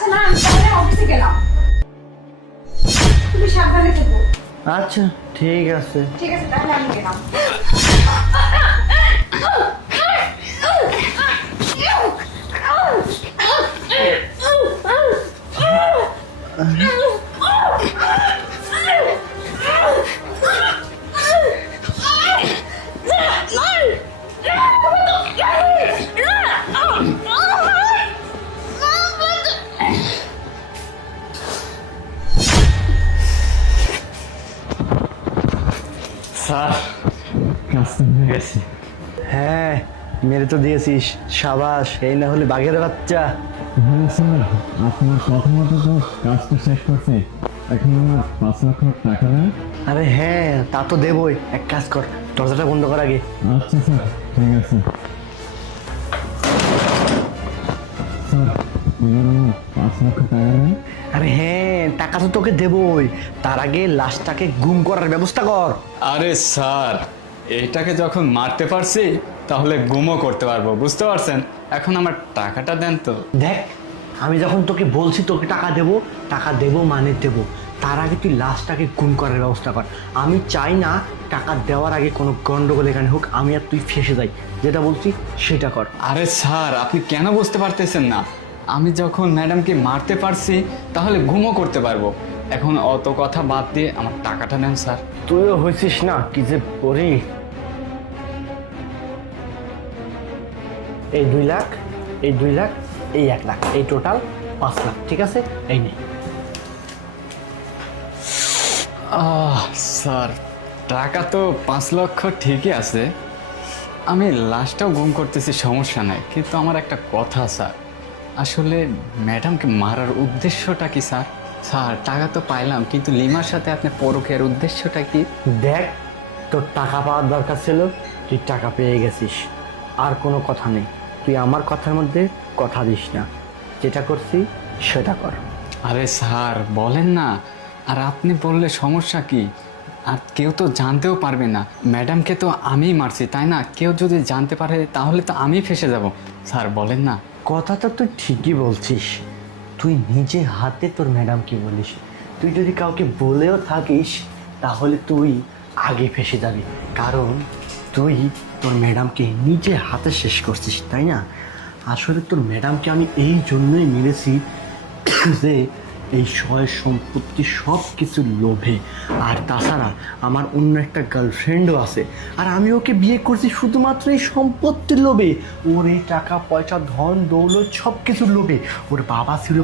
আচ্ছা না, আমি তাহলে অফিসে গেলাম। তুমি সাবধানে থেকো। আচ্ছা ঠিক আছে। ঠিক আছে, তাহলে আমি গেলাম। স্যার কাজটা হয়ে গেছে। হ্যাঁ, মেরে তো দিয়েছিস, সাবাস। এই না হলে বাঘের বাচ্চা। হ্যাঁ স্যার, আপনার কথা মতো তো কাজটা শেষ করছে। এখন আমার 5 লক্ষ টাকা দেন। আরে হ্যাঁ, তা তো দেবই। এক কাজ কর, দরজাটা বন্ধ কর আগে। আচ্ছা স্যার, ঠিক আছে। স্যার, এবার আমার 5 লক্ষ টাকা দেন। আরে হ্যাঁ, টাকা তো তোকে দেবই, তার আগে লাশটাকে গুম করার ব্যবস্থা কর। আরে স্যার, এটাকে যখন মারতে পারছি তাহলে গুমও করতে পারবো, বুঝতে পারছেন? এখন আমার টাকাটা দেন তো। দেখ, আমি যখন তোকে বলছি তোকে টাকা দেবো মানে দেবো, তার আগে তুই লাশটাকে গুম করার ব্যবস্থা কর। আমি চাই না টাকা দেওয়ার আগে কোনো গন্ডগোল এখানে হোক, আমি আর তুই ফেঁসে যাই। যেটা বলছি সেটা কর। আরে স্যার, আপনি কেন বুঝতে পারতেছেন না? আমি যখন ম্যাডামকে মারতে পারছি তাহলে গুমও করতে পারবো। এখন অত কথা বাদ দিয়ে আমার টাকাটা নেন স্যার। তুইও হয়েছিস না, কি যে করি। এই 2 লাখ, এই 2 লাখ, এই 1 লাখ, এই টোটাল 5 লাখ। ঠিক আছে, এই নে। স্যার, টাকা তো 5 লক্ষ ঠিকই আছে, আমি লাশটাও গুম করতেছি, সমস্যা নাই। কিন্তু আমার একটা কথা স্যার, আসলে ম্যাডামকে মারার উদ্দেশ্যটা কি স্যার? স্যার, টাকা তো পাইলাম, কিন্তু লিমার সাথে আপনি পরকীয়ার উদ্দেশ্যটা কি? দেখ, তোর টাকা পাওয়ার দরকার ছিল, তুই টাকা পেয়ে গেছিস। আর কোনো কথা নেই, তুই আমার কথার মধ্যে কথা দিস না। যেটা করছি সেটা কর। আরে স্যার বলেন না, আর আপনি বললে সমস্যা কি? আর কেউ তো জানতেও পারবে না, ম্যাডামকে তো আমিই মারছি, তাই না? কেউ যদি জানতে পারে তাহলে তো আমি ফেঁসে যাব। স্যার বলেন না। কথাটা তুই ঠিকই বলছিস, তুই নিজে হাতে তোর ম্যাডামকে বলিস। তুই যদি কাউকে বলেও থাকিস তাহলে তুই আগে ফেঁসে যাবি, কারণ তুই তোর ম্যাডামকে নিজে হাতে শেষ করছিস, তাই না? আসলে তোর ম্যাডামকে আমি এই জন্যই মেরেছি যে এই সয় সম্পত্তি সব কিছুর লোভে। আর তাছাড়া আমার অন্য একটা গার্লফ্রেন্ডও আছে, আর আমি ওকে বিয়ে করছি শুধুমাত্র এই সম্পত্তির লোভে। ওর এই টাকা পয়সা ধন দৌলত সব কিছুর লোভে। ওর বাবা ছিল